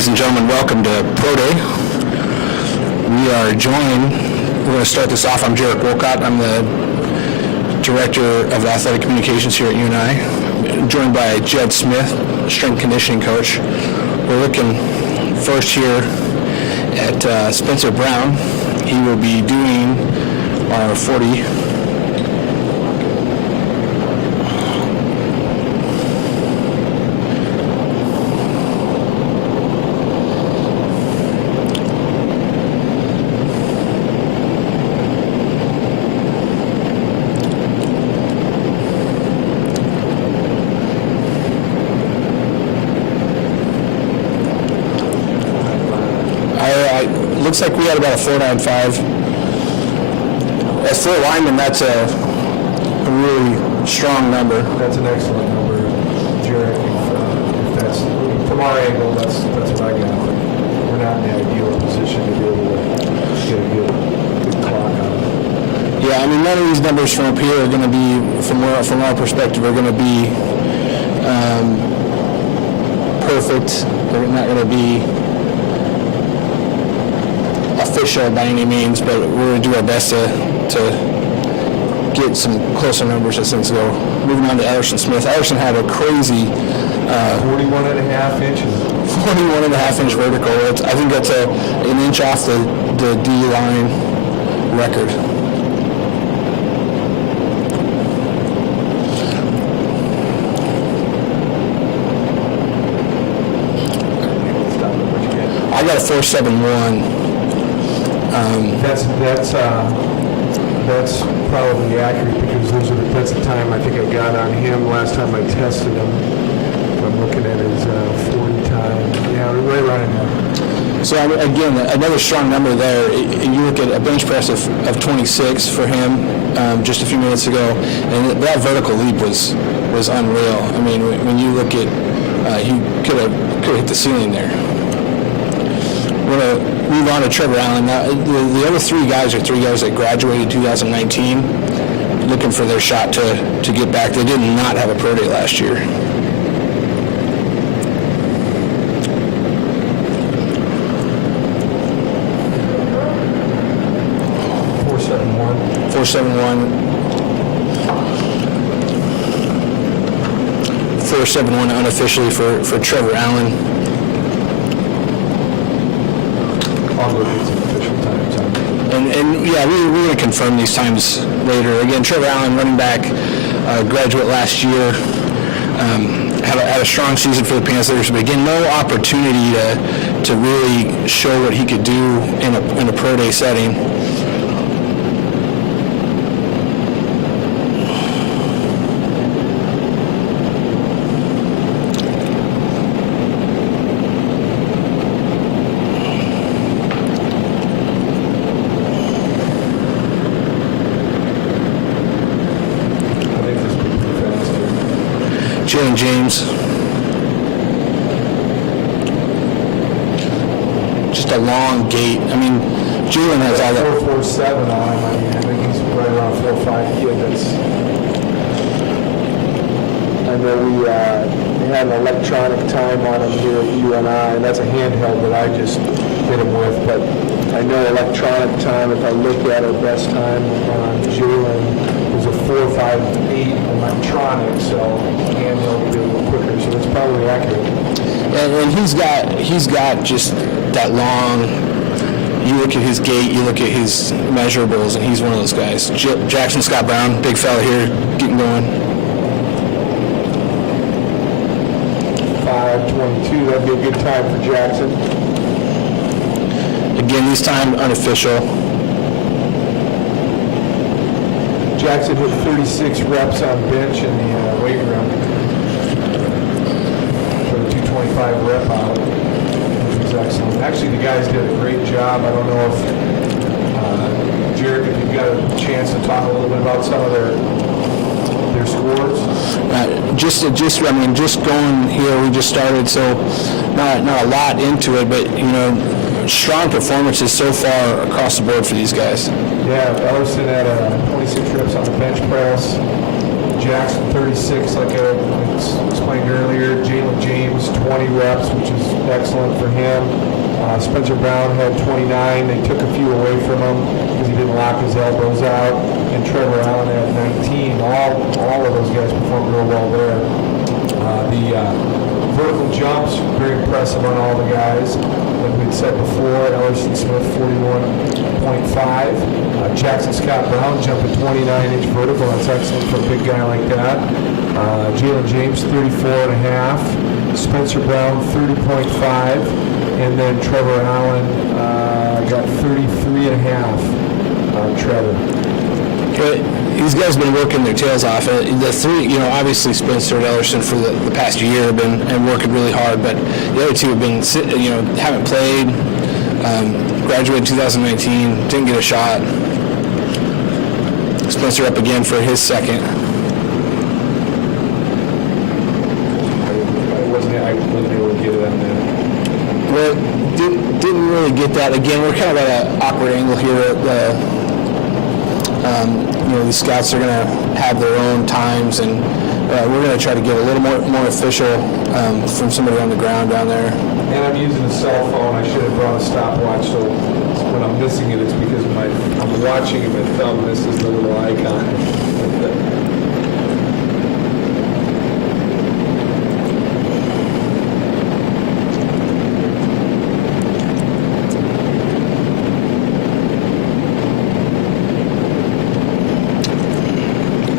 Ladies and gentlemen, welcome to Pro Day. We are joined, we're going to start this off. I'm Jarek Wolcott. I'm the Director of Athletic Communications here at UNI. Joined by Jed Smith, Strength Conditioning Coach. We're looking first here at Spencer Brown. He will be doing our 40. Looks like we had about a 4.95. As for a lineman, that's a really strong number. That's an excellent number, Jared. If that's from our angle, that's what I got. We're not in the ideal position to be able to get a good clock on it. Yeah, I mean, none of these numbers from up here are going to be, from our perspective, are going to be perfect. They're not going to be official by any means, but we're going to do our best to get some closer numbers as things go. Moving on to Addison Smith. Elerson had a crazy 41.5 inches. 41.5 inch vertical. I think that's an inch off the D line record. I got a 4.71. That's probably accurate because that's the time I think I got on him last time I tested him. I'm looking at his 40 time. Yeah, we're right around there. So again, another strong number there. You look at a bench press of 26 for him just a few minutes ago, and that vertical leap was unreal. I mean, when you look at, he could have hit the ceiling there. We're going to move on to Trevor Allen. Now, the other three guys are three guys that graduated 2019, looking for their shot to get back. They did not have a pro day last year. .471 unofficially for Trevor Allen. And yeah, we're going to confirm these times later. Again, Trevor Allen, running back, graduate last year, had a strong season for the Panthers, but again, no opportunity to really show what he could do in a pro day setting. Jay and James. Just a long gait. I mean, Jalen has all that. 4.47 on him. I mean, I think he's right around 4.5 kid. I know we had an electronic time on him here at UNI, and that's a handheld that I just hit him with. But I know electronic time, if I look at our best time on Jalen, was a 4.58 electronic, so handheld would be a little quicker, so that's probably accurate. And he's got just that long. You look at his gait, you look at his measurables, and he's one of those guys. Jackson Scott Brown, big fella here, getting going. 5.22, that'd be a good time for Jackson. Again, these time unofficial. Jackson hit 36 reps on bench in the weight room for the 225 rep out, which was excellent. Actually, the guys did a great job. I don't know if, Jared, if you've got a chance to talk a little bit about some of their scores. Just going here, we just started, so not a lot into it, but strong performances so far across the board for these guys. Yeah, Elerson had 26 reps on the bench press. Jackson, 36, like I explained earlier. Jalen James, 20 reps, which is excellent for him. Spencer Brown had 29. They took a few away from him because he didn't lock his elbows out. And Trevor Allen had 19. All of those guys performed real well there. The vertical jumps, very impressive on all the guys. Like we'd said before, Addison Smithson, 41.5. Jackson Scott Brown jumping 29-inch vertical. That's excellent for a big guy like that. Jalen James, 34.5. Spencer Brown, 30.5. And then Trevor Allen got 33.5. Trevor. These guys have been working their tails off. The three, obviously Spencer and Elerson for the past year have been working really hard, but the other two have been, haven't played, graduated 2019, didn't get a shot. Spencer up again for his second. I wasn't able to get it on there. Well, didn't really get that. Again, we're kind of at an awkward angle here. These scouts are going to have their own times, and we're going to try to get a little more official from somebody on the ground down there. And I'm using a cell phone. I should have brought a stopwatch, so when I'm missing it, it's because I'm watching and my thumb misses the little icon.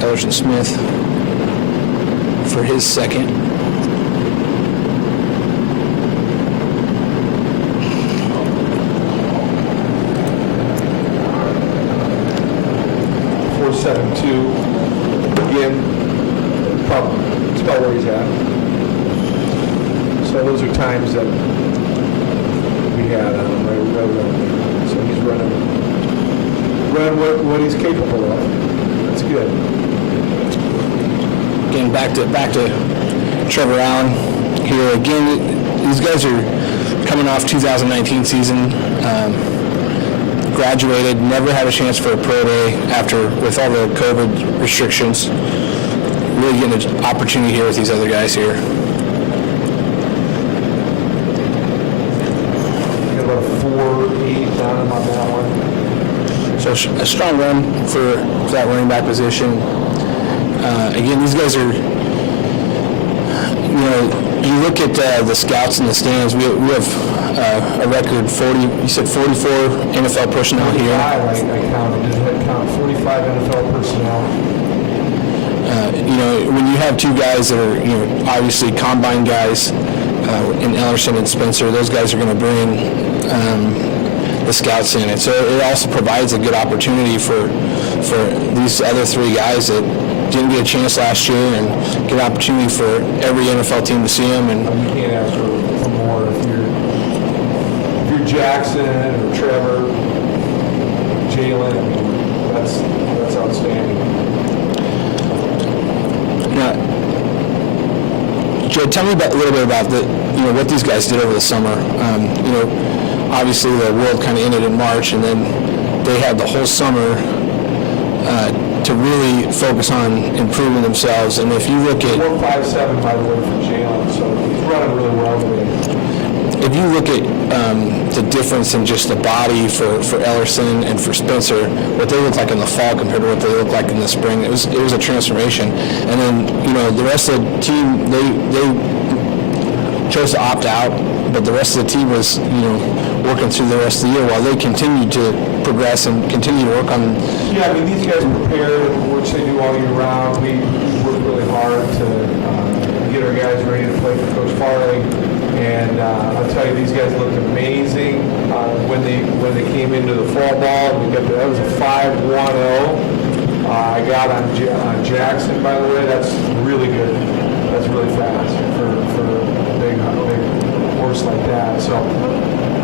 Addison Smith for his second. Again, it's about where he's at. So those are times that we had on him right around. So he's running what he's capable of. That's good. Again, back to Trevor Allen here. Again, these guys are coming off 2019 season. Graduated, never had a chance for a pro day with all the COVID restrictions. Really getting an opportunity here with these other guys here. Got about a 4.8 down him on that one. So a strong run for that running back position. Again, these guys are, you look at the scouts in the stands, we have a record 40, you said 44 NFL personnel here. I counted, did head count 45 NFL personnel. When you have two guys that are, obviously combine guys, in Elerson and Spencer, those guys are going to bring the scouts in. And so it also provides a good opportunity for these other three guys that didn't get a chance last year and get an opportunity for every NFL team to see them. And you can't ask for more if you're Jackson or Trevor, Jalen. That's outstanding. Now, Joe, tell me a little bit about what these guys did over the summer. Obviously the world kind of ended in March, and then they had the whole summer to really focus on improving themselves. And if you look at 4.57 by the way for Jalen, so he's running really well today. If you look at the difference in just the body for Elerson and for Spencer, what they look like in the fall compared to what they look like in the spring, it was a transformation. And then the rest of the team they chose to opt out, but the rest of the team was working through the rest of the year while they continued to progress and continue to work on. Yeah, these guys prepared, which they do all year round. We work really hard to get our guys ready to play for Coach Farley. And I'll tell you, these guys looked amazing when they came into the fall ball. That was a 5.10. I got on Jackson, by the way. That's really good. That's really fast for a big horse like that. So,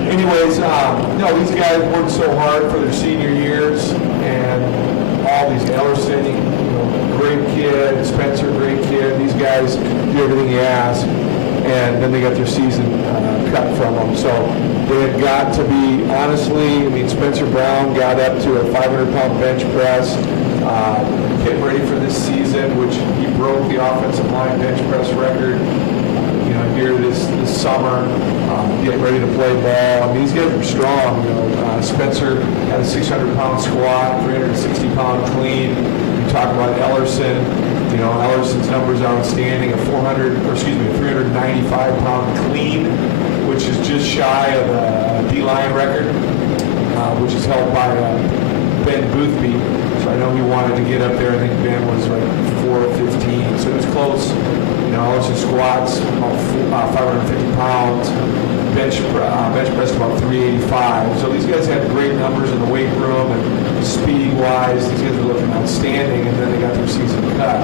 anyways, these guys worked so hard for their senior years, and all these Elerson, great kid, Spencer, great kid. These guys do everything you ask. And then they got their season cut from them. So they had got to be, honestly, Spencer Brown got up to a 500-pound bench press. getting ready for this season, which he broke the offensive line bench press record, here this summer, getting ready to play ball. I mean, these guys are strong. Spencer had a 600-pound squat, 360-pound clean. You talk about Elerson. Elerson's numbers are outstanding. A 395-pound clean, which is just shy of a D-line record, which is held by Ben Boothby. So I know he wanted to get up there. I think Ben was like 415, so it was close. Elerson squats about 550 pounds, bench press about 385. So these guys had great numbers in the weight room, and speed-wise, these guys were looking outstanding, and then they got their season cut.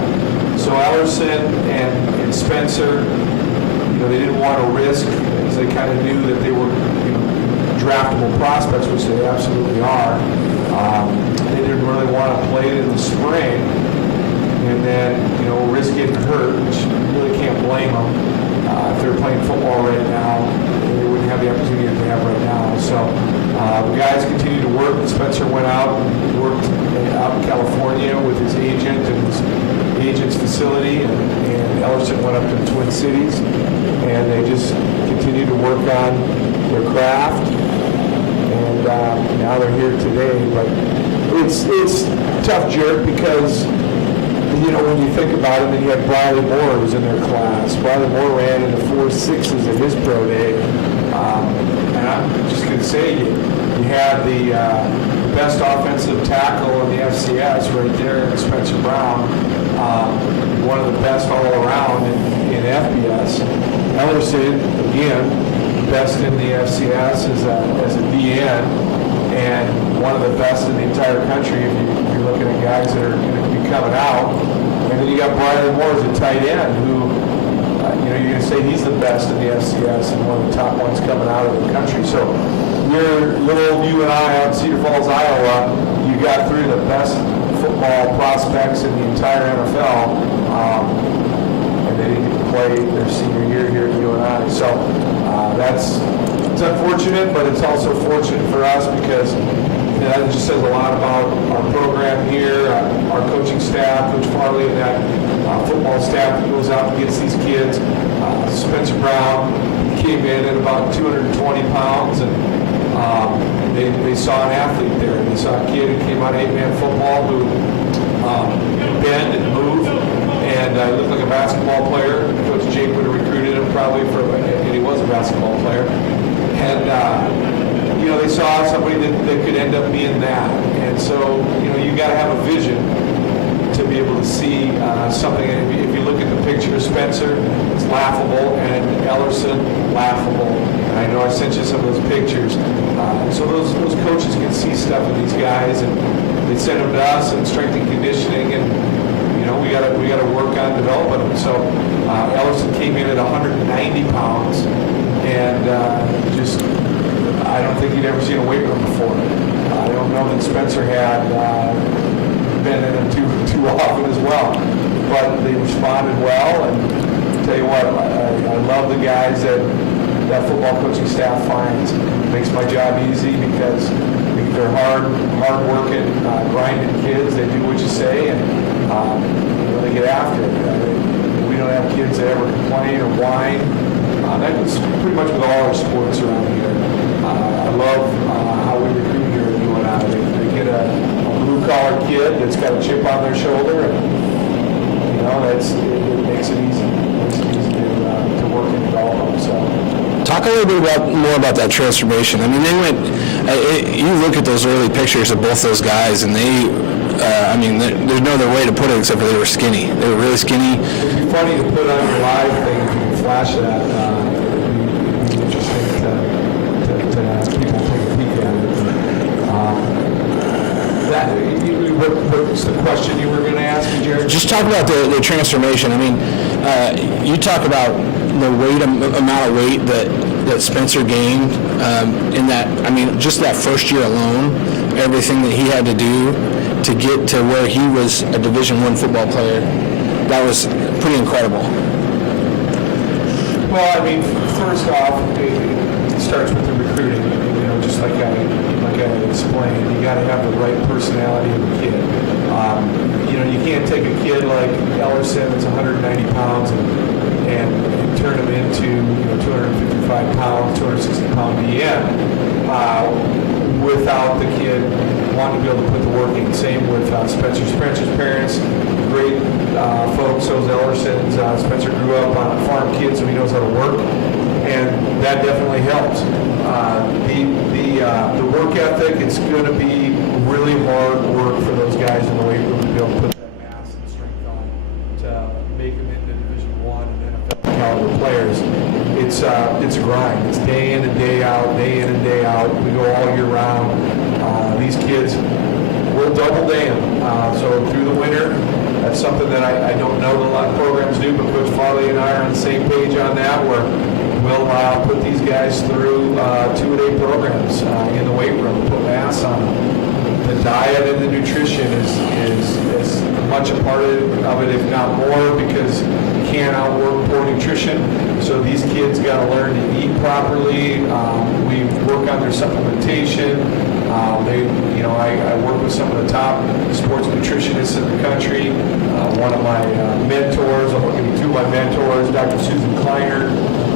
So Elerson and Spencer, they didn't want to risk, because they kind of knew that they were draftable prospects, which they absolutely are. They didn't really want to play in the spring, and then risk getting hurt, which you really can't blame them. If they're playing football right now, they wouldn't have the opportunity that they have right now. So the guys continued to work. Spencer went out and worked out in California with his agent and his agent's facility, and Elerson went up to the Twin Cities, and they just continued to work on their craft, and now they're here today. But it's tough, Jared, because when you think about it, then you had Briley Moore who was in their class. Briley Moore ran in the 4.6s at his pro day. And I'm just going to say, you had the best offensive tackle in the FCS right there in Spencer Brown, one of the best all around in FBS. Elerson, again, best in the FCS as a DN, and one of the best in the entire country if you're looking at guys that are going to be coming out. And then you got Briley Moore as a tight end who, you're going to say he's the best in the FCS and one of the top ones coming out of the country. So your little UNI out in Cedar Falls, Iowa, you got three of the best football prospects in the entire NFL, and they didn't get to play their senior year here at UNI. So it's unfortunate, but it's also fortunate for us because that just says a lot about our program here, our coaching staff, Coach Farley, and that football staff that goes out and gets these kids. Spencer Brown came in at about 220 pounds, and they saw an athlete there. They saw a kid who came out of 8-man football who bend and move, and looked like a basketball player. Coach Jake would have recruited him probably and he was a basketball player. And they saw somebody that could end up being that. And so, you got to have a vision to be able to see something. And if you look at the picture of Spencer, it's laughable, and Elerson, laughable. And I know I sent you some of those pictures. So those coaches can see stuff in these guys, and they send them to us in strength and conditioning, and we got to work on developing them. So Elerson came in at 190 pounds, and I don't think he'd ever seen a weight room before. I don't know that Spencer had been in them too often as well. But they responded well, and I'll tell you what, I love the guys that football coaching staff finds. It makes my job easy because they're hard-working, grinding kids. They do what you say, and they get after it. We don't have kids that ever complain or whine. That was pretty much with all our sports around here. I love how we recruit here at UNI. They get a blue-collar kid that's got a chip on their shoulder, and it makes it easy. To work and develop them. So. Talk a little bit more about that transformation. I mean, they went. You look at those early pictures of both those guys, and they. There's no other way to put it except for they were skinny. They were really skinny. It'd be funny to put on your live thing if you can flash that. It'd be interesting to have people take a peek at it. What's the question you were going to ask me, Jared? Just talk about the transformation. I mean, you talk about the amount of weight that Spencer gained in that. I mean, just that first year alone, everything that he had to do to get to where he was a Division I football player, that was pretty incredible. Well, I mean, first off, it starts with the recruiting. Just like I explained, you got to have the right personality of the kid. You can't take a kid like Elerson that's 190 pounds and turn him into 255 pound, 260 pound DM without the kid wanting to be able to put the work in. Same with Spencer's parents, great folks. So is Ellerson's. Spencer grew up on a farm kid, so he knows how to work, and that definitely helps. The work ethic, it's going to be really hard work for those guys in the weight room to be able to put that mass and strength on to make them into Division I and NFL caliber players. It's a grind. It's day in and day out, day in and day out. We go all year round. These kids, we're double day them. So through the winter, that's something that I don't know that a lot of programs do, but Coach Farley and I are on the same page on that, where we'll put these guys through two-a-day programs in the weight room, put mass on them. The diet and the nutrition is as much a part of it, if not more, because you can't outwork poor nutrition. So these kids got to learn to eat properly. We work on their supplementation. I work with some of the top sports nutritionists in the country. One of my mentors, I'm looking at two of my mentors, Dr. Susan Kleiner.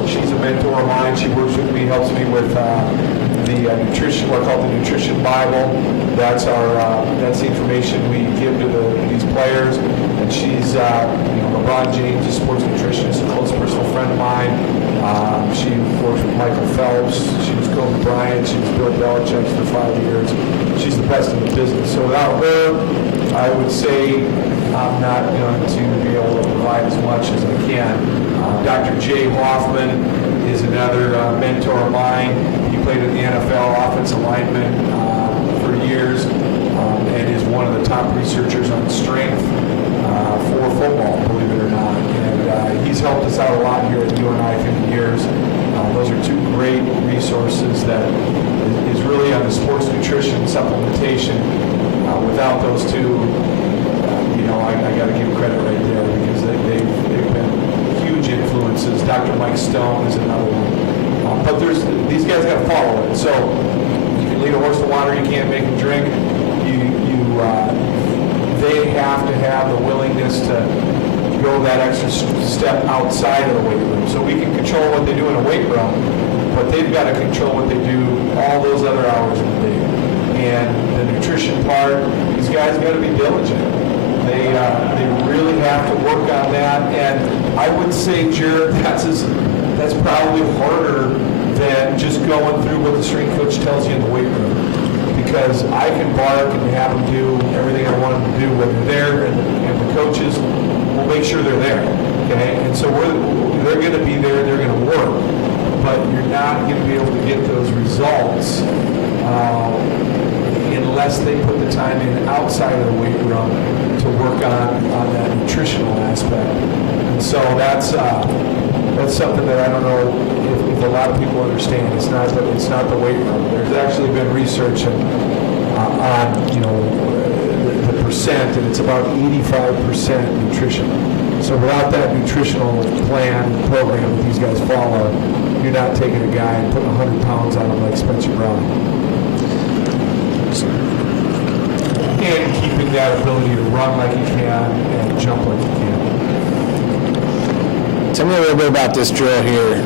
She's a mentor of mine. She works with me, helps me with the nutrition, what I call the Nutrition Bible. That's the information we give to these players. And she's, LeBron James, a sports nutritionist, a close personal friend of mine. She works with Michael Phelps. She was Kobe Bryant. She was Bill Belichick for 5 years. She's the best in the business. So without her, I would say I'm not going to be able to provide as much as I can. Dr. Jay Hoffman is another mentor of mine. He played in the NFL offensive lineman for years and is one of the top researchers on strength for football, believe it or not. And he's helped us out a lot here at UNI through the years. Those are two great resources that is really on the sports nutrition supplementation. Without those two, I got to give credit right there, because they've been huge influences. Dr. Mike Stone is another one. But these guys got to follow it. So you can lead a horse to water, you can't make him drink. They have to have the willingness to go that extra step outside of the weight room. So we can control what they do in a weight room, but they've got to control what they do all those other hours of the day. And the nutrition part, these guys got to be diligent. They really have to work on that. And I would say, Jared, that's probably harder than just going through what the strength coach tells you in the weight room. Because I can bark and have them do everything I want them to do when they're there, and the coaches will make sure they're there. Okay? And so they're going to be there, they're going to work. But you're not going to be able to get those results unless they put the time in outside of the weight room to work on that nutritional aspect. And so that's something that I don't know if a lot of people understand. It's not the weight room. There's actually been research on the percent, and it's about 85% nutrition. So without that nutritional plan and program that these guys follow, you're not taking a guy and putting 100 pounds on him like Spencer Brown. And keeping that ability to run like he can and jump like he can. Tell me a little bit about this drill here.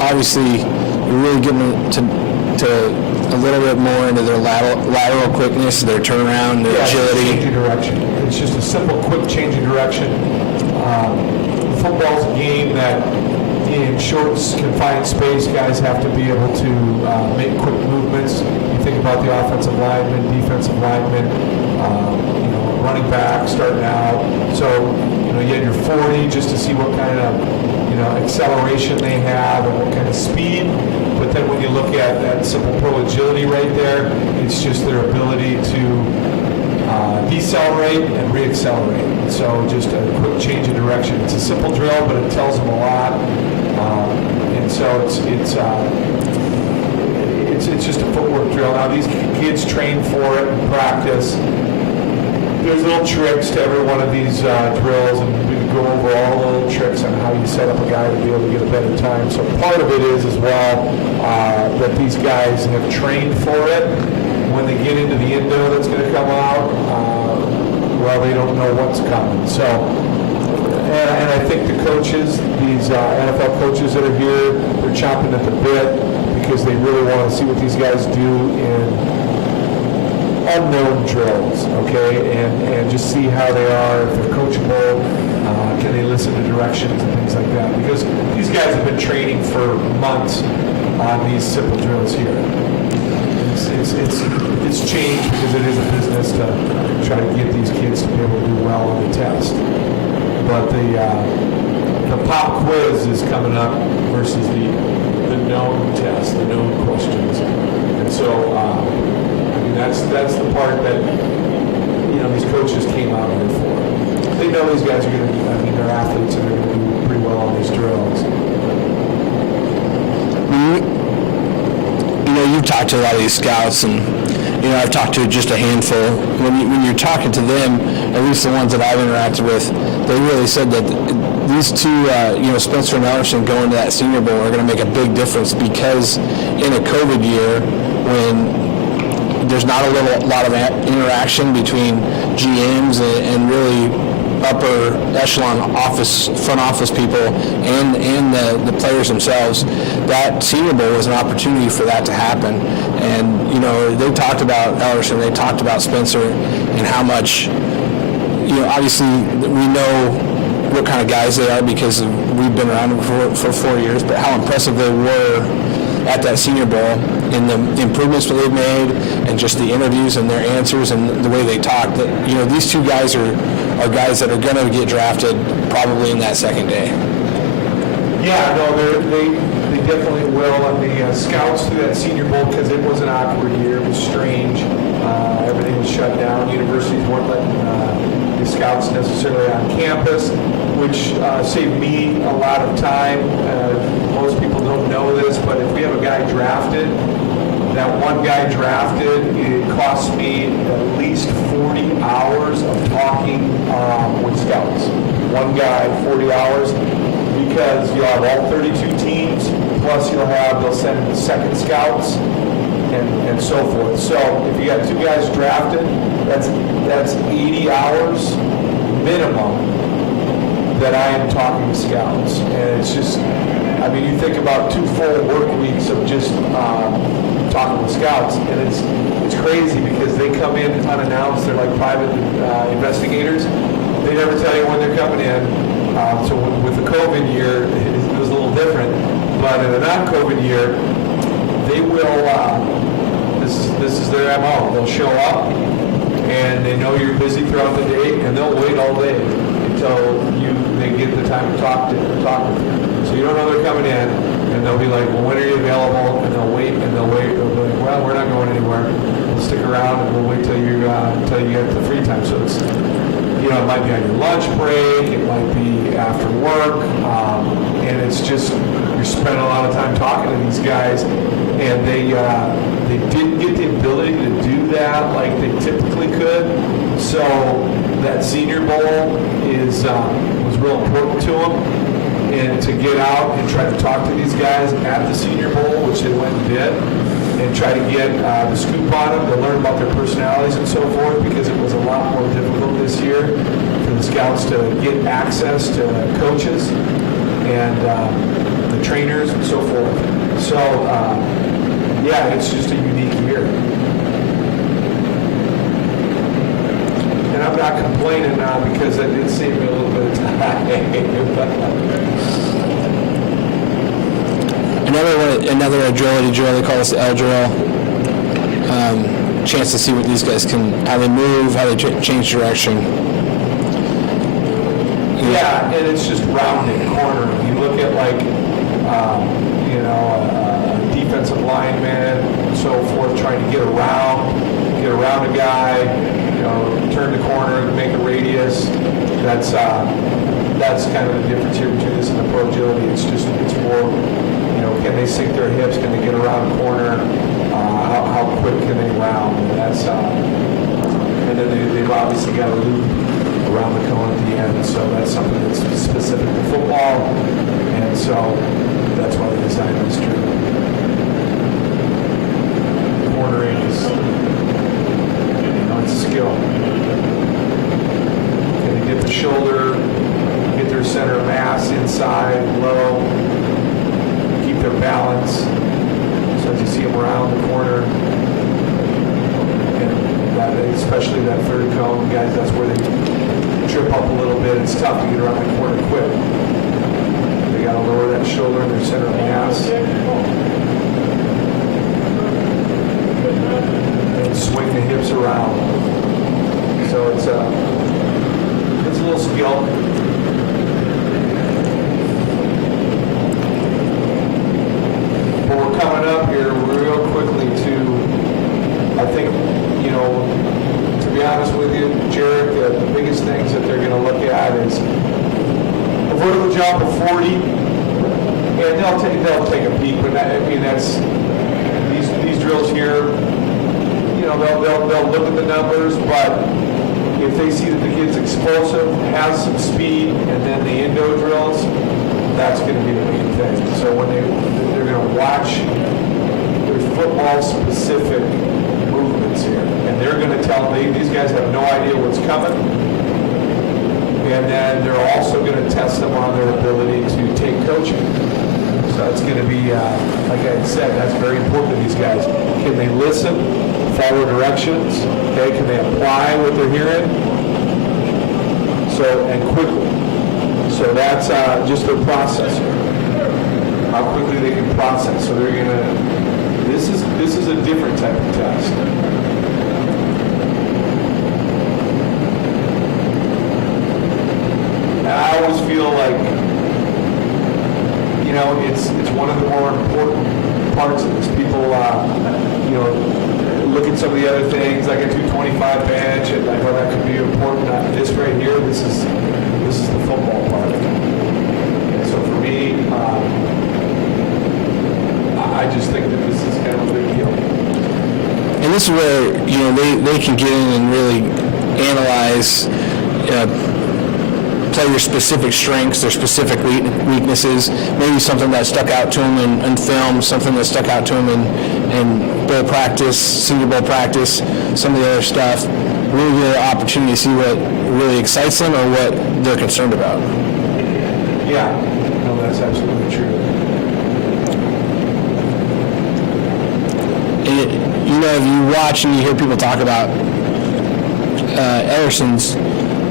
Obviously, you're really getting to a little bit more into their lateral quickness, their turnaround, their agility. Change of direction. It's just a simple, quick change of direction. Football's a game that, in short, confined space, guys have to be able to make quick movements. You think about the offensive lineman, defensive lineman, running back, starting out. So, you had your 40 just to see what kind of, acceleration they have and what kind of speed. But then when you look at that simple pro agility right there, it's just their ability to decelerate and reaccelerate. So just a quick change of direction. It's a simple drill, but it tells them a lot. And so it's just a footwork drill. Now these kids train for it and practice. There's little tricks to every one of these drills, and we can go over all the little tricks on how you set up a guy to be able to get a better time. So part of it is as well that these guys have trained for it, when they get into the endo that's going to come out, well, they don't know what's coming. So, and I think the coaches, these NFL coaches that are here, they're chomping at the bit because they really want to see what these guys do in unknown drills, okay, and just see how they are, if they're coachable, can they listen to directions and things like that, because these guys have been training for months on these simple drills here. It's changed because it is a business to try to get these kids to be able to do well on the test. But the pop quiz is coming up versus the known test, the known questions. And so, that's the part that, these coaches came out here for. They know these guys are going to be, they're athletes and they're going to do pretty well on these drills. You've talked to a lot of these scouts, and I've talked to just a handful. When you're talking to them, at least the ones that I've interacted with, they really said that these two, Spencer and Elerson going to that Senior Bowl are going to make a big difference, because in a COVID year, when there's not a lot of interaction between GMs and really upper echelon front office people and the players themselves, that Senior Bowl was an opportunity for that to happen. And they talked about Elerson, they talked about Spencer, and how much, obviously we know what kind of guys they are because we've been around them for 4 years, but how impressive they were at that Senior Bowl, and the improvements that they've made, and just the interviews and their answers and the way they talk. That these two guys are guys that are going to get drafted probably in that second day. Yeah, no, they definitely will. And the scouts through that Senior Bowl, because it was an awkward year, it was strange. Everything was shut down. Universities weren't letting the scouts necessarily on campus, which saved me a lot of time. Most people don't know this, but if we have a guy drafted, that one guy drafted, it costs me at least 40 hours of talking with scouts. One guy, 40 hours, because you'll have all 32 teams, plus they'll send second scouts and so forth. So if you got two guys drafted, that's 80 hours minimum that I am talking to scouts. And it's just, you think about 2 full work weeks of just talking with scouts, and it's crazy because they come in unannounced. They're like private investigators. They never tell you when they're coming in. So with the COVID year, it was a little different. But in a non-COVID year, they will. This is their MO. They'll show up, and they know you're busy throughout the day, and they'll wait all day until they get the time to talk with you. So you don't know they're coming in, and they'll be like, well, when are you available? And they'll wait, and they'll be like, well, we're not going anywhere. We'll stick around, and we'll wait till you get the free time. So it's, it might be on your lunch break, it might be after work, and it's just, you're spending a lot of time talking to these guys, and they didn't get the ability to do that like they typically could. So that Senior Bowl was real important to them. And to get out and try to talk to these guys at the Senior Bowl, which they went and did, and try to get the scoop on them, to learn about their personalities and so forth, because it was a lot more difficult this year for the scouts to get access to coaches and the trainers and so forth. So, it's just a unique year. And I'm not complaining now because that did save me a little bit of time. Another drill, they call this the L drill. Chance to see what these guys how they move, how they change direction. Yeah, and it's just rounding, cornering. You look at a defensive lineman and so forth, trying to get around a guy, turn the corner, make a radius. That's kind of the difference here between this and the pro agility. It's more, can they sink their hips? Can they get around the corner? How quick can they round? And then they've obviously got a loop around the cone at the end. So that's something that's specific to football. And so that's why they designed this drill. Cornering is inside, low, keep their balance. So as you see them around the corner, and that, especially that third cone, guys, that's where they trip up a little bit. It's tough to get around the corner quick. They got to lower that shoulder in their center of mass. And swing the hips around. So it's a little skill. But we're coming up here real quickly to, I think, you know, to be honest with you, Jared, the biggest things that they're going to look at is a vertical jump of 40, and they'll take a peek, but that, I mean, that's, these drills here, you know, they'll look at the numbers, but if they see that the kid's explosive, has some speed, and then the endo drills, that's going to be the main thing. So when they're going to watch their football-specific movements here, and they're going to tell me these guys have no idea what's coming, and then they're also going to test them on their ability to take coaching. So it's going to be, like I said, that's very important to these guys. Can they listen, follow directions? Okay, can they apply what they're hearing? So, and quickly. So that's just their process here. How quickly they can process. So they're going to, this is a different type of test. And I always feel like, you know, it's one of the more important parts of this. People, you know, look at some of the other things, like a 225 bench, and I know that could be important. This right here, this is the football part. And so for me, I just think that this is kind of a big deal. And this is where, you know, they can get in and really analyze player-specific strengths, their specific weaknesses, maybe something that stuck out to them in film, something that stuck out to them in bowl practice, senior bowl practice, some of the other stuff. Really get an opportunity to see what really excites them or what they're concerned about. Yeah, no, that's absolutely true. And you know, if you watch and you hear people talk about Elerson's,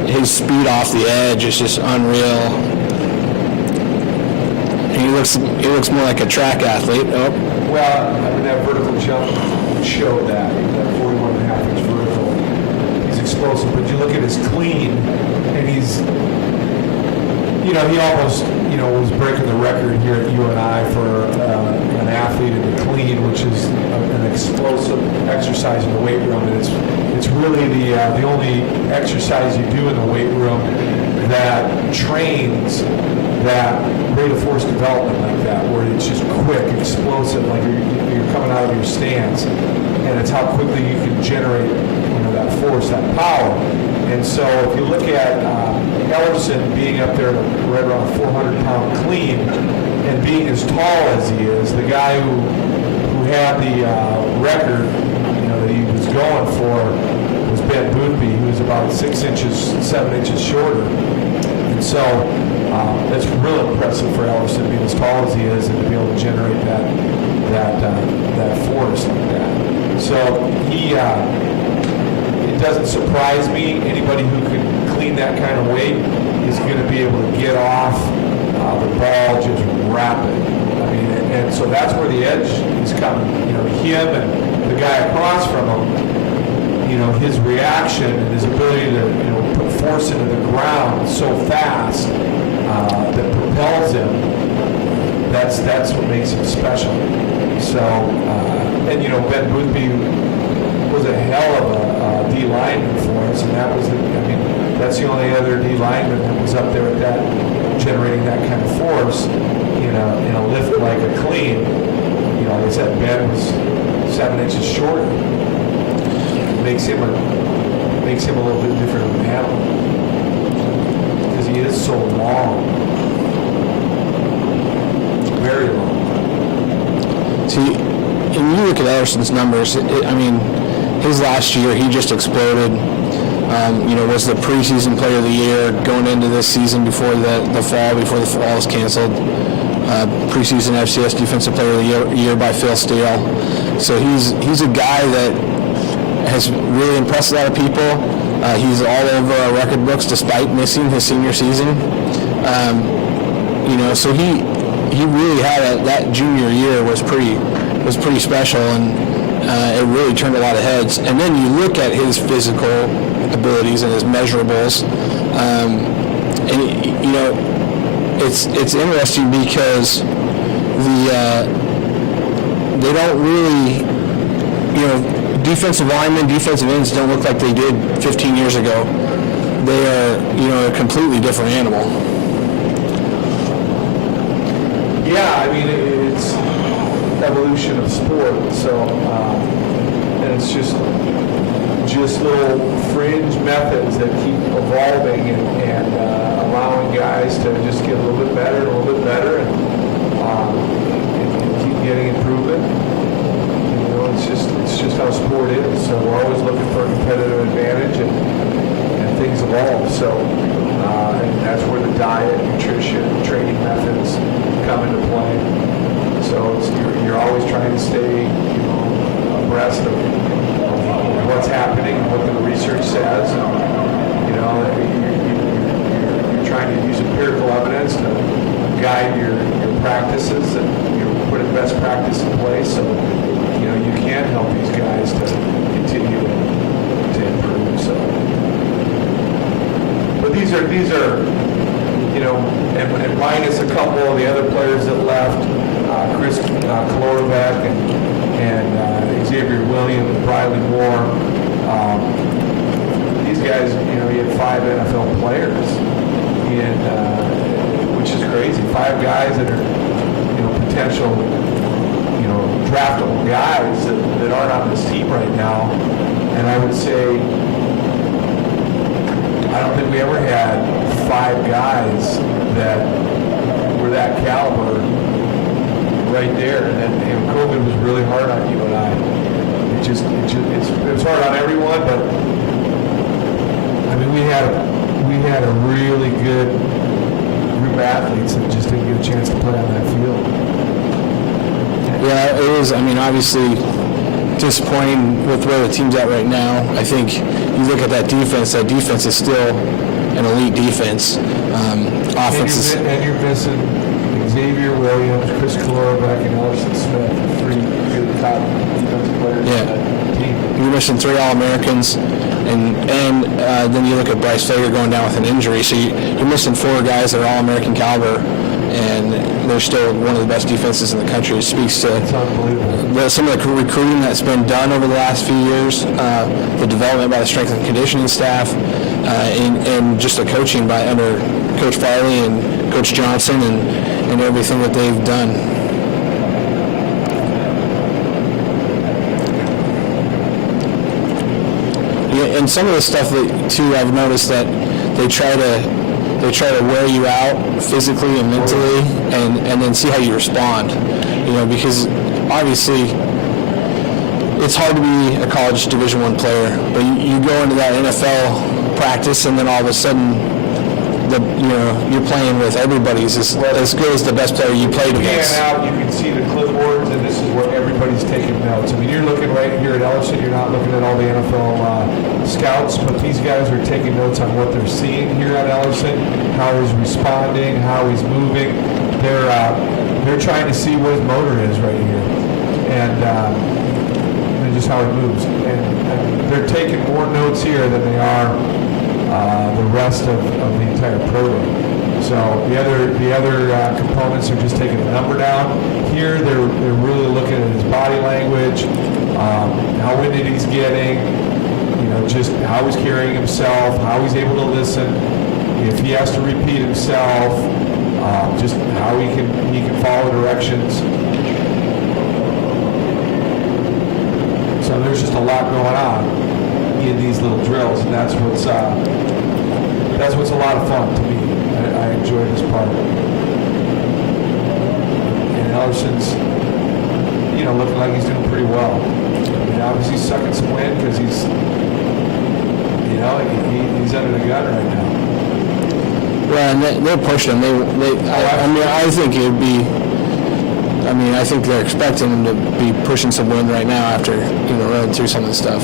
his speed off the edge is just unreal. He looks more like a track athlete. Oh. Well, I mean, that vertical jump showed that 41.5-inch vertical. He's explosive, but you look at his clean, and he's, you know, he almost, you know, was breaking the record here at UNI for an athlete in the clean, which is an explosive exercise in the weight room, and it's really the only exercise you do in the weight room that trains that rate of force development like that, where it's just quick, explosive, like you're coming out of your stance, and it's how quickly you can generate, you know, that force, that power. And so if you look at Elerson being up there right around a 400-pound clean and being as tall as he is, the guy who had the record, you know, that he was going for was Ben Boothby, who was about 7 inches shorter. And so that's real impressive for Elerson being as tall as he is and to be able to generate that force like that. So he. It doesn't surprise me. Anybody who can clean that kind of weight is going to be able to get off the ball just rapid. I mean, and so that's where the edge is coming. You know, him and the guy across from him, you know, his reaction and his ability to, you know, put force into the ground so fast that propels him. That's what makes him special. So, and you know, Ben Boothby was a hell of a D lineman for us, and that was, that's the only other D lineman that was up there at that, generating that kind of force in a lift like a clean. You know, like I said, Ben was 7 inches shorter. Makes him a little bit different of an animal because he is so long, very long. See, and you look at Elerson's numbers. His last year, he just exploded. Was the preseason player of the year going into this season before the fall was canceled. Preseason FCS Defensive Player of the Year by Phil Steele. So he's a guy that has really impressed a lot of people. He's all over our record books despite missing his senior season. So he really had that junior year was pretty special, and it really turned a lot of heads. And then you look at his physical abilities and his measurables, it's interesting because they don't really, defensive linemen, defensive ends don't look like they did 15 years ago. They are, a completely different animal. Yeah, I mean, it's evolution of sport, so, and it's just little fringe methods that keep evolving and allowing guys to just get a little bit better and keep getting improvement. It's just how sport is. So we're always looking for a competitive advantage, and things evolve. So and that's where the diet, nutrition, training methods come into play. So you're always trying to stay abreast of what's happening and what the research says. You're trying to use empirical evidence to guide your practices and put a best practice in place. So you can help these guys to continue to improve. So, but these are and minus a couple of the other players that left, Chris Kalorovec and Xavier Williams, Briley Moore. These guys, he had 5 NFL players, and which is crazy. 5 guys that are, potential, draftable guys that aren't on this team right now. And I would say, I don't think we ever had 5 guys that were that caliber right there. And then COVID was really hard on UNI. It's hard on everyone, but I mean we had a really good group of athletes that just didn't get a chance to play on that field. Yeah, it is. I mean, obviously disappointing with where the team's at right now. I think you look at that defense is still an elite defense. Offense and you're missing Xavier Williams, Chris Kalorovec, and Addison Smithson, 3 good top defensive players on that team. You're missing 3 All-Americans, and then you look at Bryce Fager going down with an injury. So you're missing 4 guys that are All-American caliber, and they're still one of the best defenses in the country. It speaks to some of the recruiting that's been done over the last few years, the development by the strength and conditioning staff, and just the coaching by under Coach Farley and Coach Johnson and everything that they've done. Yeah, and some of the stuff that too, I've noticed that they try to wear you out physically and mentally, and then see how you respond. Because obviously it's hard to be a college Division I player, but you go into that NFL practice, and then all of a sudden, you're playing with everybody's as good as the best player you played against. Out, you can see the clipboards, and this is where everybody's taking notes. I mean, you're looking right here at Elerson. You're not looking at all the NFL scouts, but these guys are taking notes on what they're seeing here at Elerson, how he's responding, how he's moving. They're trying to see what his motor is right here, and just how he moves. And they're taking more notes here than they are the rest of the entire program. So the other components are just taking the number down. Here they're really looking at his body language, how winded he's getting, just how he's carrying himself, how he's able to listen, if he has to repeat himself, just how he can follow directions. So there's just a lot going on in these little drills, and that's what's a lot of fun to me. I enjoy this part. And Elerson's, looking like he's doing pretty well. Obviously he's sucking some wind because he's, he's under the gun right now. Well, and they're pushing him. I mean, I think it would be. I mean, I think they're expecting him to be pushing some wind right now after running through some of the stuff.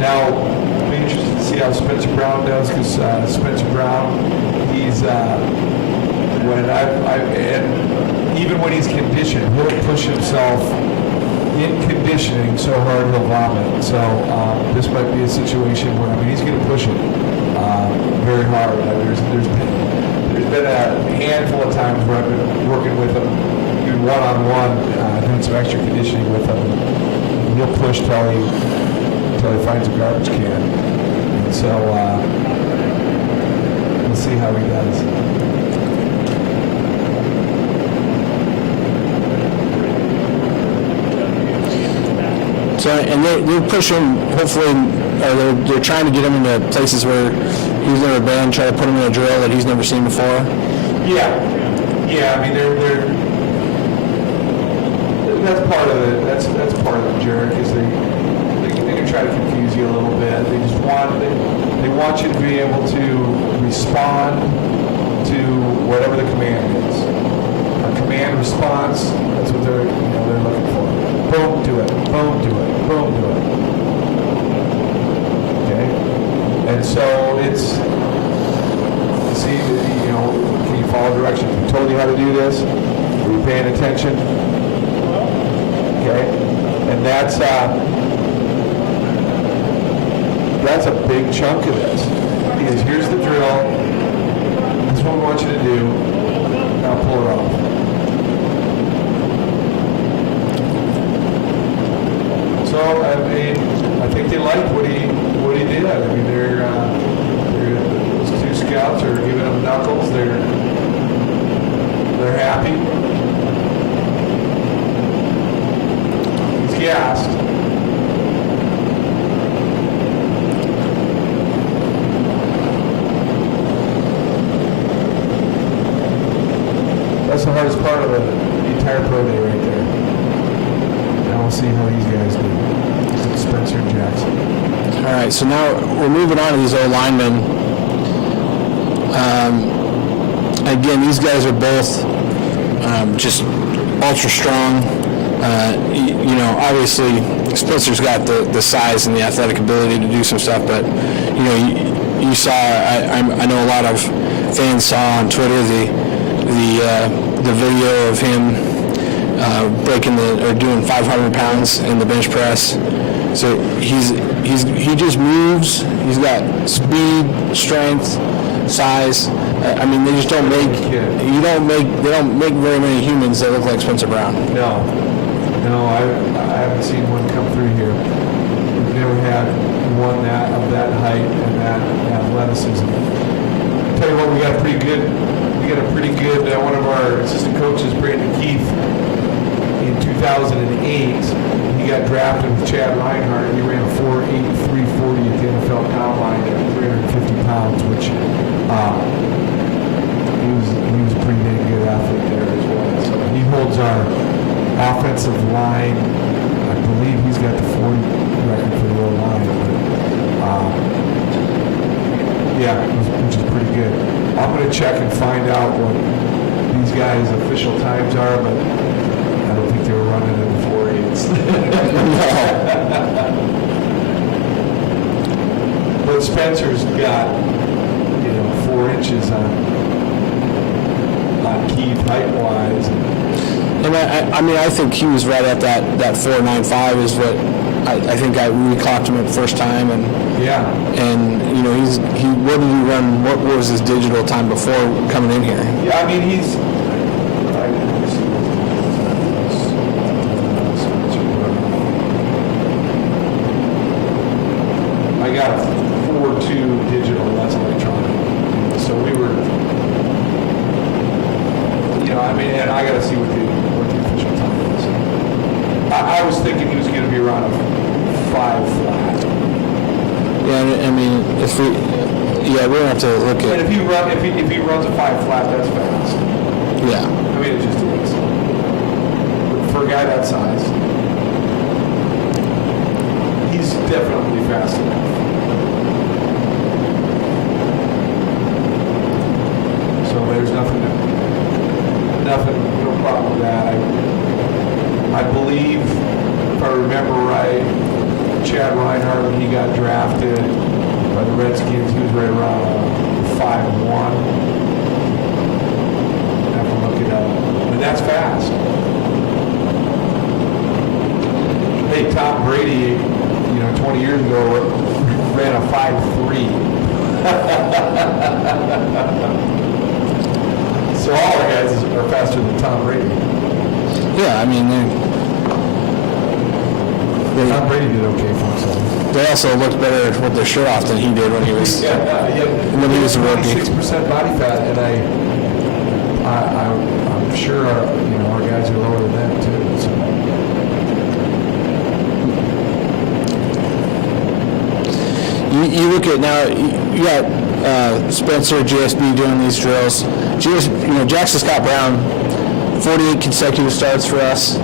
Now, I'll be interested to see how Spencer Brown does, because Spencer Brown, he's and even when he's conditioned, he'll push himself in conditioning so hard he'll vomit. So this might be a situation where he's going to push it very hard. There's been a handful of times where I've been working with him, even one-on-one, doing some extra conditioning with him. He'll push till he finds a garbage can. And so we'll see how he does. So, and they're pushing, hopefully, or they're trying to get him into places where he's never been, try to put him in a drill that he's never seen before. Yeah. I mean, that's part of it. That's part of the jerk, is they can try to confuse you a little bit. They just want you to be able to respond to whatever the command is. A command response, that's what they're looking for. Boom, do it. Boom, do it. Boom, do it. Okay? And so it's, see, can you follow directions? We told you how to do this. Are you paying attention? Okay? And that's a big chunk of this. Is here's the drill. This is what we want you to do. Now pull it off. So I think they liked what he did. I mean, those two scouts are giving him knuckles. They're happy. He's gassed. That's the hardest part of the entire pro day right there. Now we'll see how these guys do. Spencer and Jackson. All right, so now we're moving on to these old linemen. Again, these guys are both just ultra strong. Obviously Spencer's got the size and the athletic ability to do some stuff, but you saw. I know a lot of fans saw on Twitter the video of him doing 500 pounds in the bench press. So he just moves. He's got speed, strength, size. I mean, they just don't make. They don't make very many humans that look like Spencer Brown. No, I haven't seen one come through here. We've never had one of that height and that athleticism. Tell you what, we got a pretty good. One of our assistant coaches, Brandon Keith, in 2008, he got drafted with Chad Reinhardt. He ran a 4.8340 at the NFL Combine at 350 pounds, which he was a pretty dang good athlete there as well. So he holds our offensive line. I believe he's got the 40 record for the old line. But, which is pretty good. I'm going to check and find out what these guys' official times are, but I don't think they were running in the 4.8s. But Spencer's got, 4 inches on Keith height-wise. And I think he was right at that 4.95 is what I think we clocked him at the first time, and what did he run? What was his digital time before coming in here? Yeah, I mean I got a 4.2 digital, that's electronic. So we were, and I got to see what the official time is. I was thinking he was going to be around a 5 flat. Yeah, I mean, we're gonna have to look at. And if he runs a 5 flat, that's fast. Yeah. I mean, it just is. But for a guy that size. definitely fast enough. So there's nothing, no problem with that. I believe, if I remember right, Chad Reinhardt, when he got drafted by the Redskins, he was right around 5'1". I have to look it up. And that's fast. Hey, Tom Brady, 20 years ago, ran a 5'3". So all our guys are faster than Tom Brady. Yeah, I mean, Tom Brady did okay for himself. they also looked better with their shirt off than he did when he was when he was a rookie. 6% body fat, and I'm sure our guys are lower than that too. So. You look at now, you got Spencer, GSB doing these drills. Jackson Scott Brown, 48 consecutive starts for us.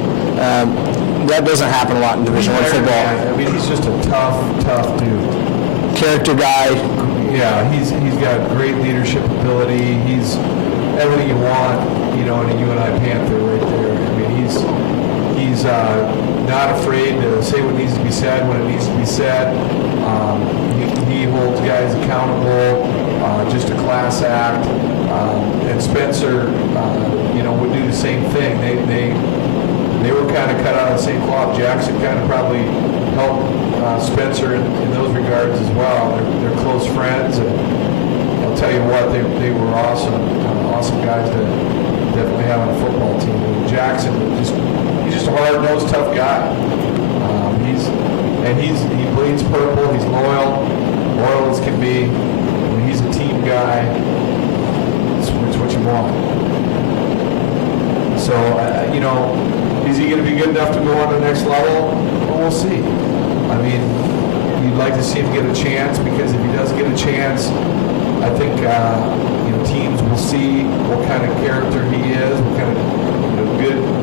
That doesn't happen a lot in Division I football. I mean, he's just a tough dude. Character guy. Yeah, he's got great leadership ability. He's everything you want, in a UNI Panther right there. I mean, he's not afraid to say what needs to be said when it needs to be said. He holds guys accountable, just a class act. And Spencer, would do the same thing. They were kind of cut out of the same cloth. Jackson kind of probably helped Spencer in those regards as well. They're close friends, and I'll tell you what, they were awesome guys to definitely have on a football team. And Jackson, he's just a hard-nosed, tough guy. He bleeds purple. He's loyal as can be. I mean, he's a team guy. It's what you want. So, is he going to be good enough to go on to the next level? Well, we'll see. I mean, you'd like to see him get a chance, because if he does get a chance, I think teams will see what kind of character he is, what kind of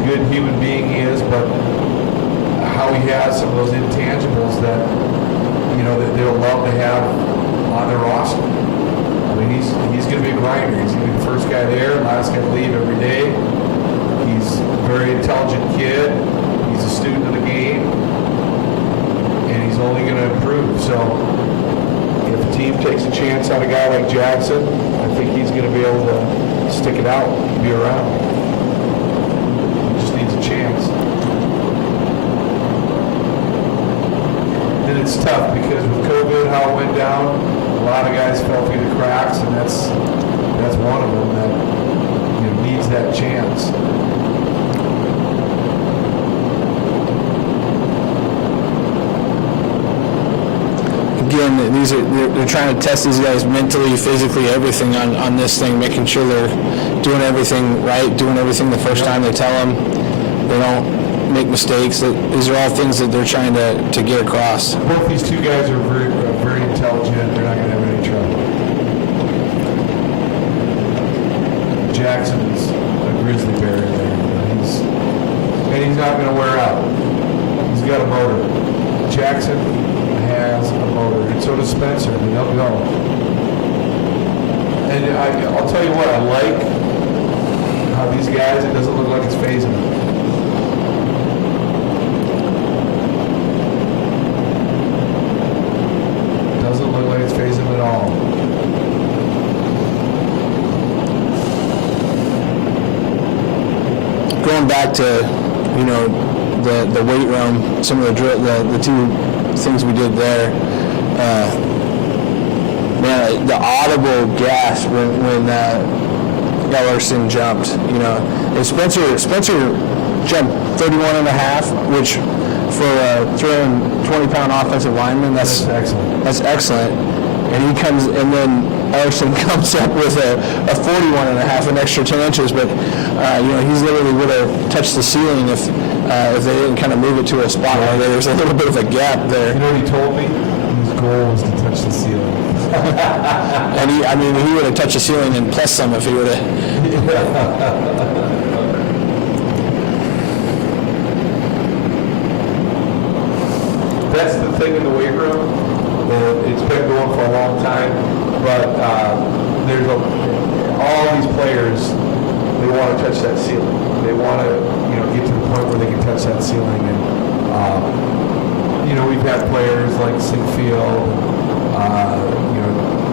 good human being he is, but how he has some of those intangibles that that they'll love to have on their roster. I mean, he's going to be a grinder. He's going to be the first guy there, last guy to leave every day. He's a very intelligent kid. He's a student of the game, and he's only going to improve. So if a team takes a chance on a guy like Jackson, I think he's going to be able to stick it out and be around. He just needs a chance. And it's tough because with COVID, how it went down, a lot of guys fell through the cracks, and that's one of them that needs that chance. Again, they're trying to test these guys mentally, physically, everything on this thing, making sure they're doing everything right, doing everything the first time they tell them. They don't make mistakes. These are all things that they're trying to get across. Both these two guys are very intelligent. They're not going to have any trouble. Jackson's a grizzly bear there. He's not going to wear out. He's got a motor. Jackson has a motor, and so does Spencer. I mean, they'll go. And I'll tell you what, I like how these guys, it doesn't look like it's phasing them. Doesn't look like it's phasing them at all. Going back to, the weight room, some of the two things we did there, man, the audible gasp when Elerson jumped, and Spencer jumped 31 and a half, which for a 320-pound offensive lineman, that's excellent. That's excellent. And he comes, and then Elerson comes up with a 41 and a half, an extra 10 inches, but he's literally would have touched the ceiling if they didn't kind of move it to a spot where there's a little bit of a gap there. You know what he told me? His goal was to touch the ceiling. And he would have touched the ceiling and plus some if he would have. that's the thing in the weight room. It's been going for a long time, but there's all these players, they want to touch that ceiling. They want to, get to the point where they can touch that ceiling. And we've had players like Singfield,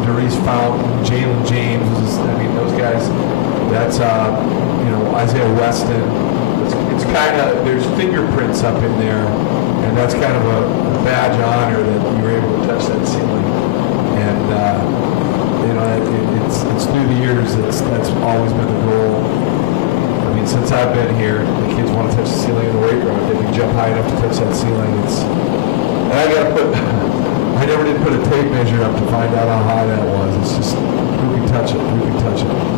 Doris Fountain, Jalen James. Those guys. That's Isaiah Weston. It's kind of, there's fingerprints up in there, and that's kind of a badge of honor that you were able to touch that ceiling. And it's through the years that's always been the goal. Since I've been here, the kids want to touch the ceiling in the weight room. If they can jump high enough to touch that ceiling, and I never did put a tape measure up to find out how high that was. It's just, who can touch it? Who can touch it?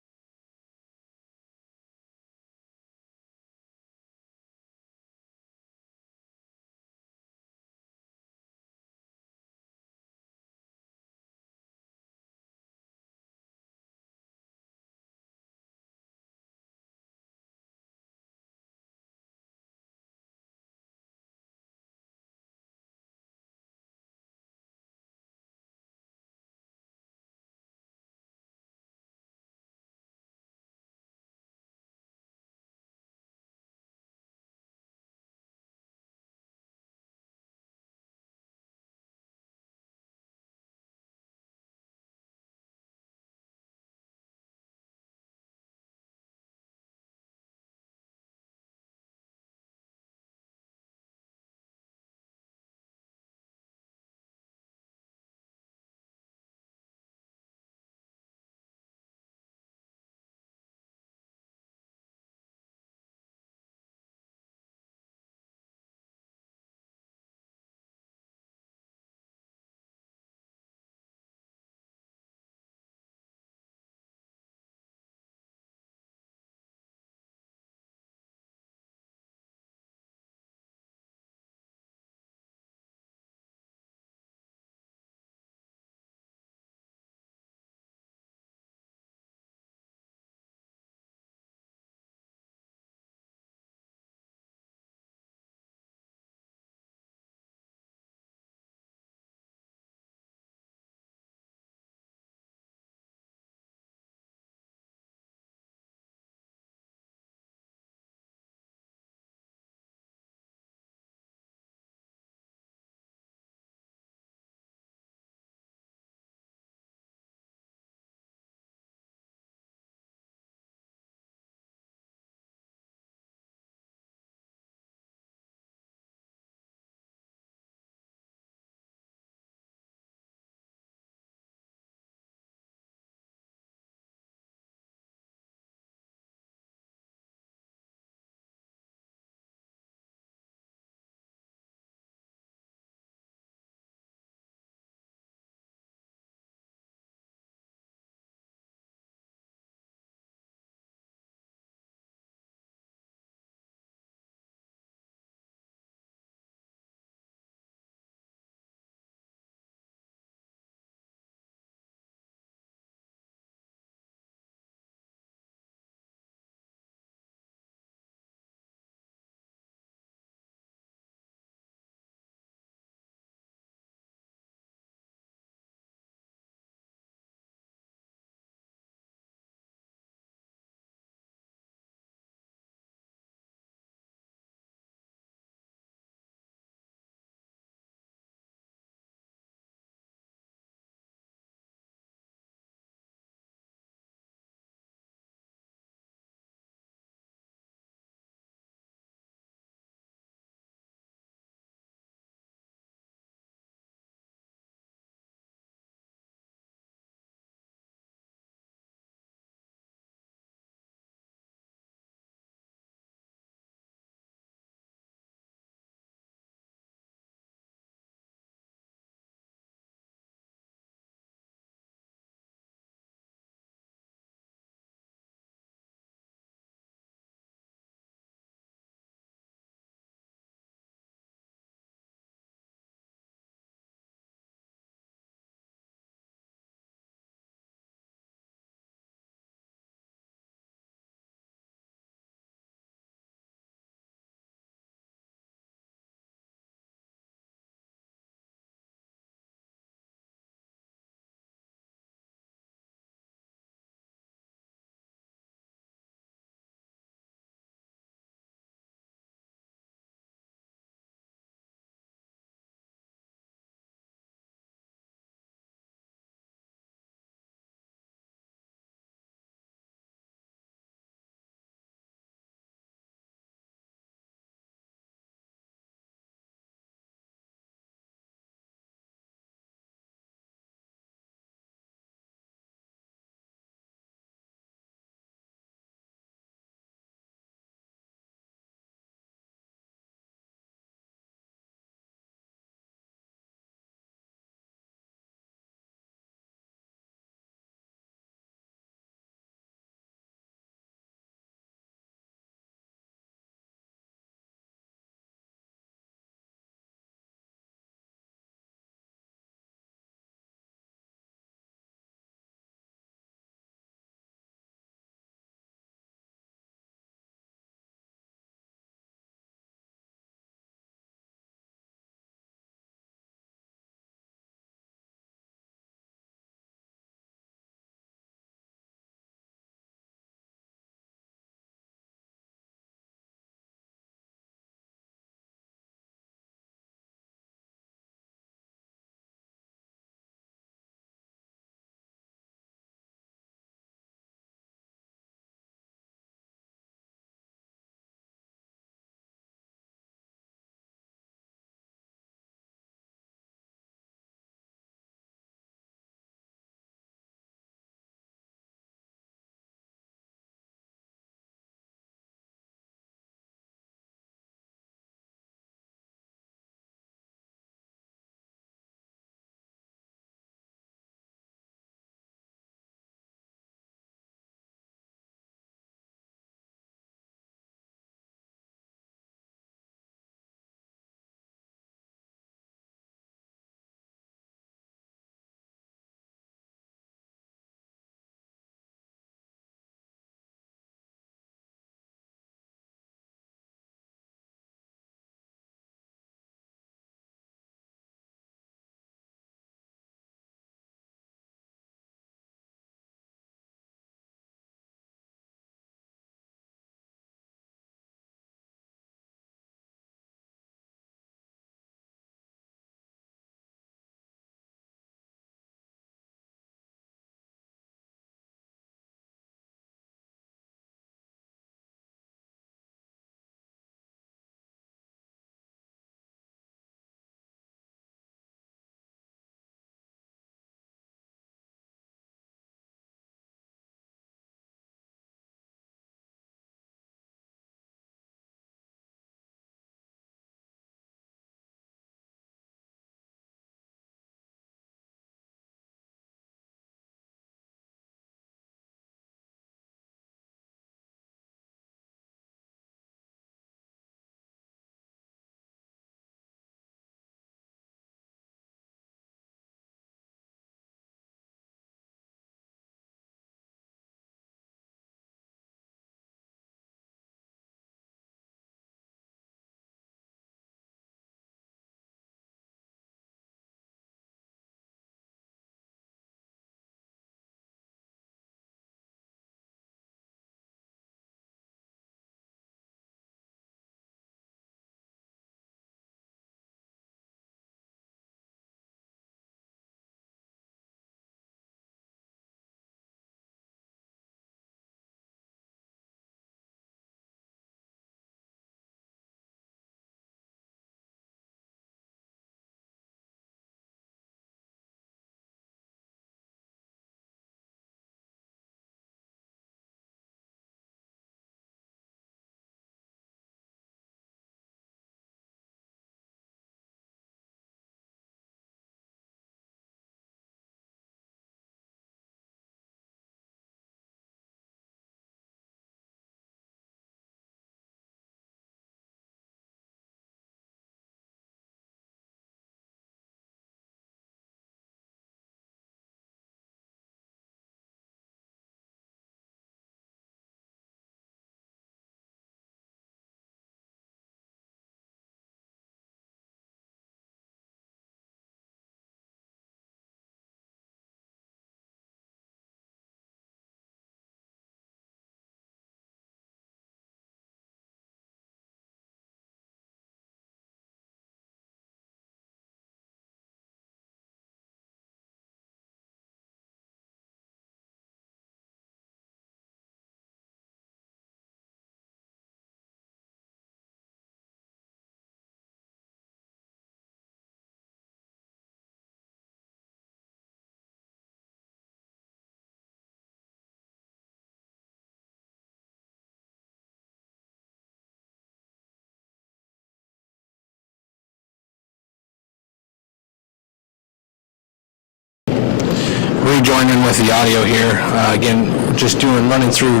rejoin in with the audio here. Again, just running through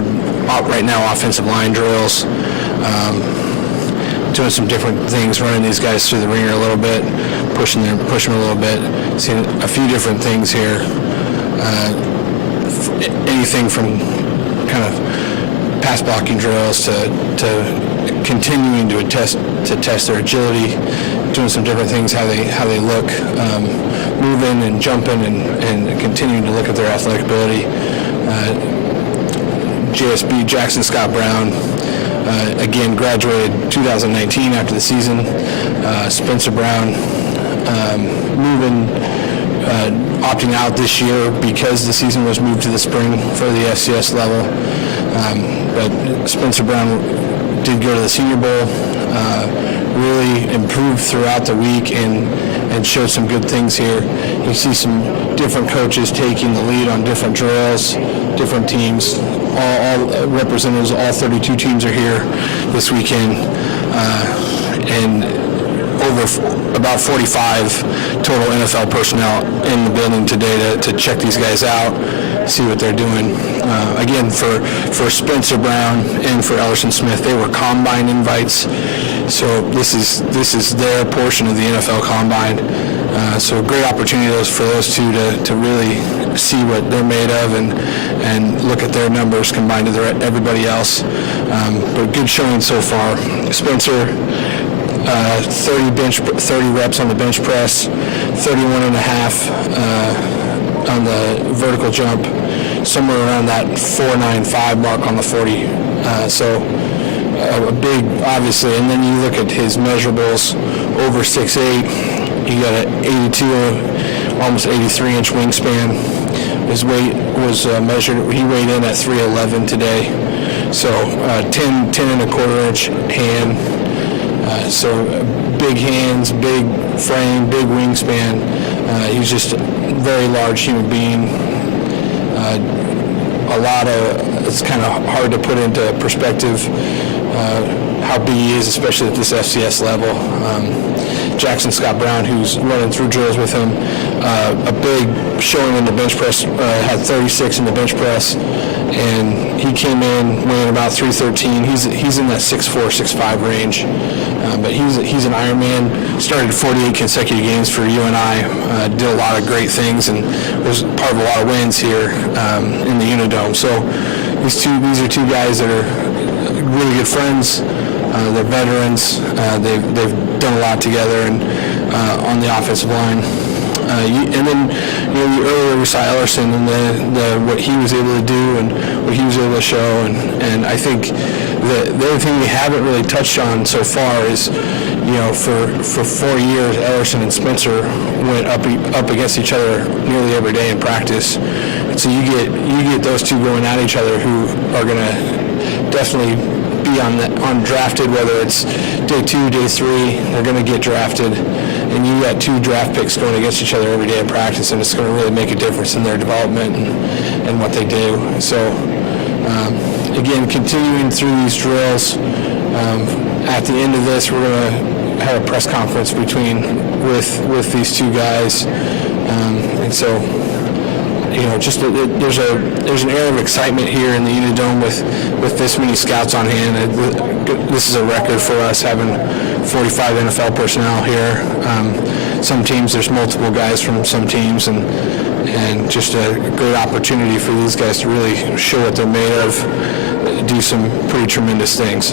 right now offensive line drills, doing some different things, running these guys through the ringer a little bit, pushing them a little bit, seeing a few different things here. Anything from kind of pass blocking drills to continuing to test their agility, doing some different things, how they look, moving and jumping and continuing to look at their athletic ability. JSB, Jackson Scott Brown, again graduated 2019 after the season. Spencer Brown moving, opting out this year because the season was moved to the spring for the FCS level. But Spencer Brown did go to the Senior Bowl, really improved throughout the week and showed some good things here. You see some different coaches taking the lead on different drills, different teams. All representatives, all 32 teams are here this weekend, and over about 45 total NFL personnel in the building today to check these guys out, see what they're doing. Again, for Spencer Brown and for Elerson Smith, they were combine invites, so this is their portion of the NFL combine. So a great opportunity for those two to really see what they're made of and look at their numbers combined to everybody else. But good showing so far. Spencer, 30 reps on the bench press, 31 and a half on the vertical jump, somewhere around that 4.95 mark on the 40. So a big, obviously, and then you look at his measurables, over 6'8", he got an 82, almost 83-inch wingspan. His weight was measured, he weighed in at 311 today. So 10 and a quarter inch hand. So big hands, big frame, big wingspan. He's just a very large human being. It's kind of hard to put into perspective how big he is, especially at this FCS level. Jackson Scott Brown, who's running through drills with him, a big showing in the bench press, had 36 in the bench press, and he came in weighing about 313. He's in that 6'4", 6'5" range, but he's an Ironman. Started 48 consecutive games for UNI, did a lot of great things, and was part of a lot of wins here in the Unidome. So these are two guys that are really good friends. They're veterans. They've done a lot together and on the offensive line. And then earlier we saw Elerson and what he was able to do and what he was able to show. And I think the other thing we haven't really touched on so far is, for 4 years, Elerson and Spencer went up against each other nearly every day in practice. And so you get those two going at each other who are going to definitely be undrafted, whether it's day 2, day 3, they're going to get drafted, and you got 2 draft picks going against each other every day in practice, and it's going to really make a difference in their development and what they do. So again, continuing through these drills, at the end of this, we're going to have a press conference with these two guys, and so there's an air of excitement here in the Unidome with this many scouts on hand. This is a record for us, having 45 NFL personnel here. Some teams, there's multiple guys from some teams, and just a great opportunity for these guys to really show what they're made of, do some pretty tremendous things.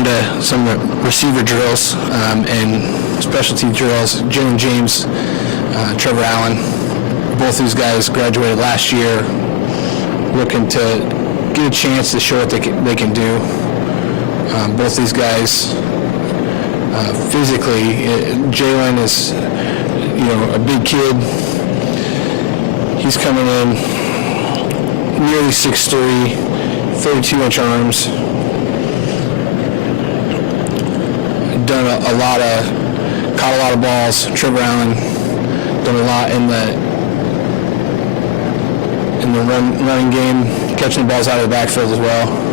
on to some receiver drills and specialty drills. Jalen James, Trevor Allen, both these guys graduated last year, looking to get a chance to show what they can do. Both these guys, physically, Jalen is, a big kid. He's coming in nearly 6'3", 32-inch arms. Caught a lot of balls. Trevor Allen done a lot in the running game, catching the balls out of the backfield as well.